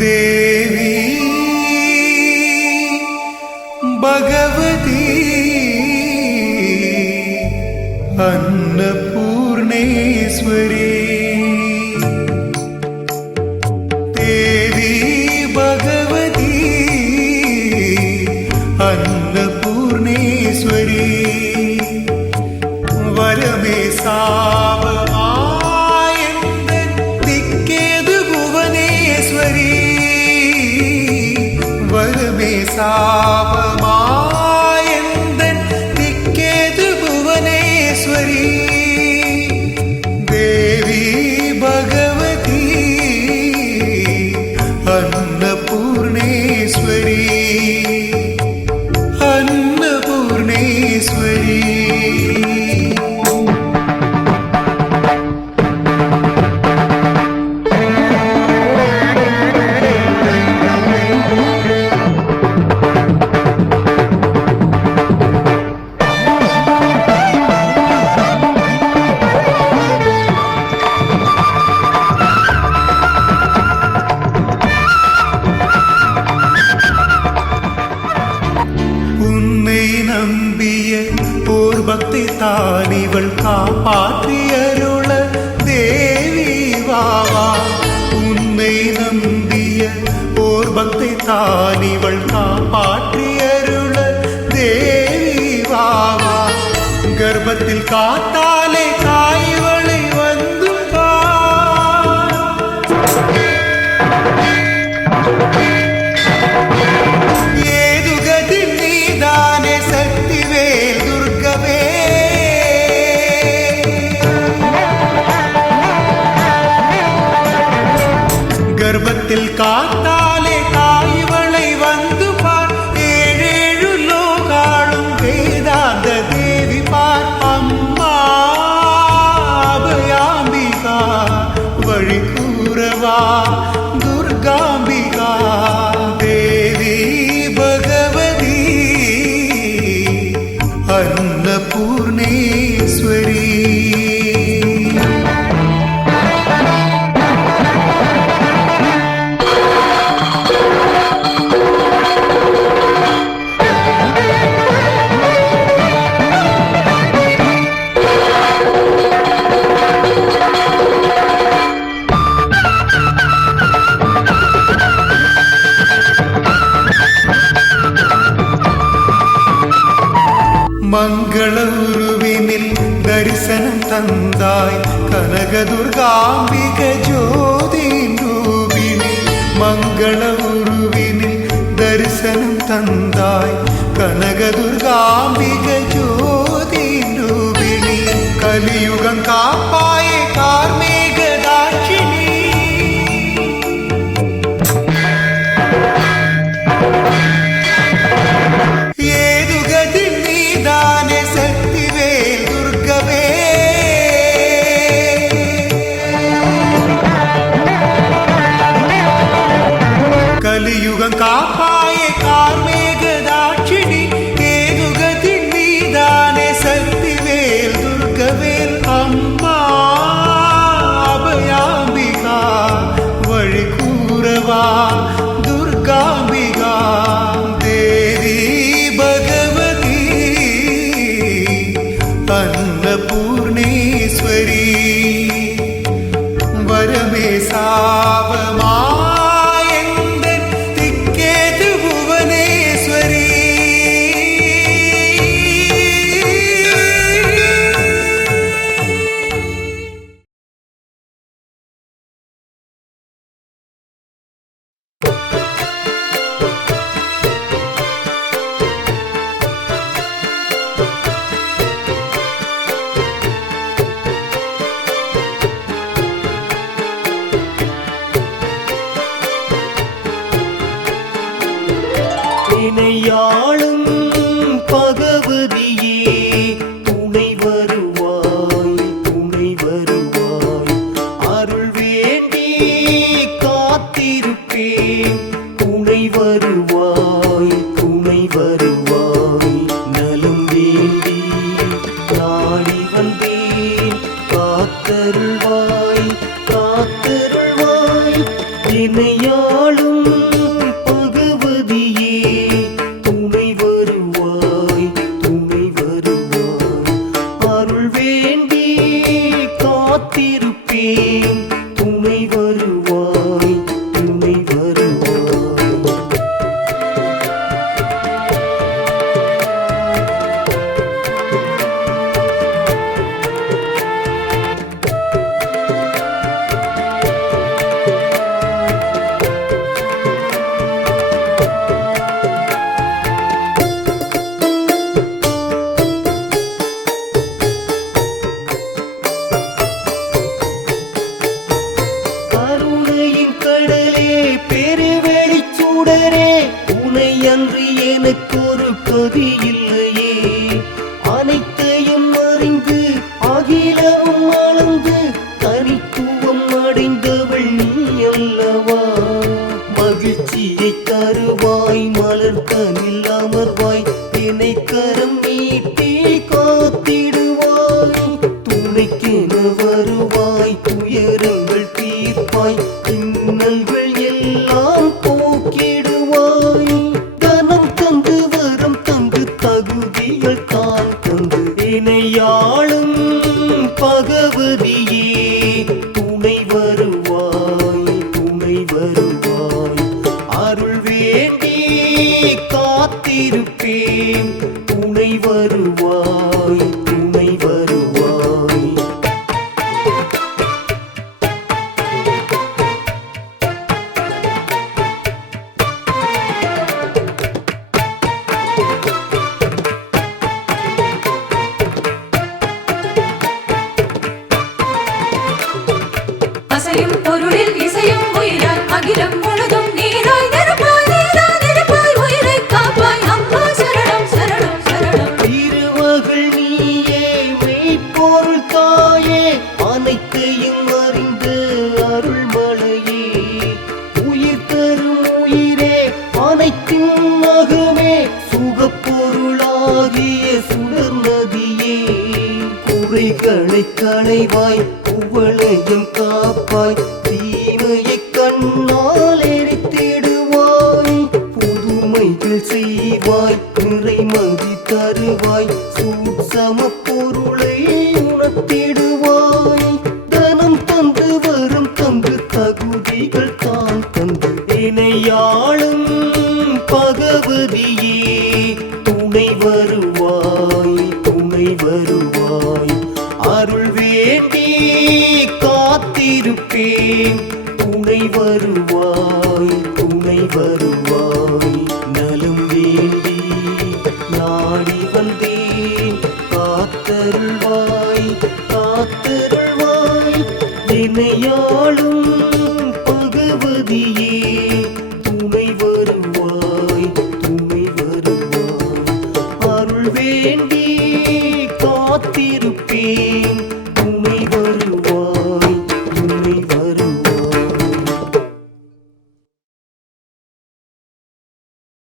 देवी भगवती अन्नपूर्णेश्वरी देवी भगवती अन्नपूर्णेश्वरी वरमे सावमायन्दन् दिक्केदु भुवनेश्वरी वरमे सावमायन्दन् दिक्केदु भुवनेश्वरी देवी भगवती अन्नपूर्णेश्वरी अन्नपूर्णेश्वरी பக்தி தானிவள் காப்பாற்றியருள தேவி வாவா உன்னை நம்பிய ஓர் பக்தி தானிவள் காப்பாற்றியருள தேவி வாவா கர்ப்பத்தில் காத்தாலே தாய்வளை வந்து ஏதுகதி நீதானே சக்திவேல் துர்கவே கர்ப்பத்தில் காத்தாலே தாய்வளை வந்து பார் ஏழேழு லோகாளும் வேதாந்த தேவி பார் அம்மா அபயாம்பிகா வழி கூறவா துர்காம்பிகா தேவி பகவதி अन्नपूर्णेश्वरी மங்கள உருவினில் தரிசனம் தந்தாய் கனகதுர்காம்பிக ஜோதியின் ரூபிணி மங்கள உருவினில் தரிசனம் தந்தாய் கனகதுர்காம்பிக ஜோதியின் ரூபிணி கலியுகம் காப்பாயே கார்மேகதாட்சிணி தானே சக்திவேல் துர்கவே கலியுகம் காப்பாயே கார்மேகதாட்சிணி ஏதுகத்தின் மீதானே சக்திவேல் துர்கவேல் அம்மா அபயாம்பிகா வழி கூறவா துர்காம்பிகா अन्नपूर्णेश्वरी वरमे सावमायन्दन् दिक्केतु भुवनेश्वरी இணையாளும் பகவதியே துணை வருவாய் அருள் வேண்டி காத்திருப்பேன் துணை வருவாய் நலம் வேண்டி நாடி வந்தேன் காத்தருள்வாய் இணையாளும் காத்திருப்பேன் துணை வருவாய் துணை வருவாய். கருணையின் கடலே பெருவெளிச் சுடரே உனை அன்றி எனக்கொரு கதி இல்லையே. அனைத்தையும் அறிந்து அகிலமும் அளந்து தனித்துவம் அடைந்தவள் நீ அல்லவா. மகிழ்ச்சியை தருவாய் மலர்கனில் அமர்வாய் என்னை கரம் நீட்டி காத்திடுவாய். துணைக்கென வருவாய் துயரங்கள் தீர்ப்பாய் இன்னல்கள் எல்லாம் போக்கிடுவாய். தனம் தந்து வரம் தந்து தகுதிகள் தான் தந்து இணையாளும் பகவதியே துணை வருவாய் துணை வருவாய். அருள் வேண்டி காத்திருப்பேன் துணை வருவாய் துணை வருவாய். அசையும் பொருளில் இசையும் உயிராய் அகிலம் முழுதும் நீராய் நெருப்பாய் நீராய் நெருப்பாய் உயிரை காப்பாய் அம்மா சரணம் சரணம் சரணம். திருமகள் நீயே மெய்ப்பொருள் தாயே அனைத்தையும் அறிந்த அருள்மலையே. உயிர் தரும் உயிரே அனைத்தின் நகமே சுகப்பொருளாகிய சுடர் நதியே. குறைகளை களைவாய் குவளையும் காப்பாய் தீமையை கண்ணால் எரித்திடுவாய். புதுமைகள் செய்வாய் நிறைமதி தருவாய் சூட்சம பொருளை உணர்த்திடுவாய். தனம் தந்து வரும் தந்து தகுதிகள் தான் தந்து இணையாளும் பகவதியே துணை வருவாய் துணை வருவாய். அருள் வேண்டி காத்திருப்பேன் துணை வருவாய் துணை வருவாய். நலம் வேண்டி நாடி வந்தேன்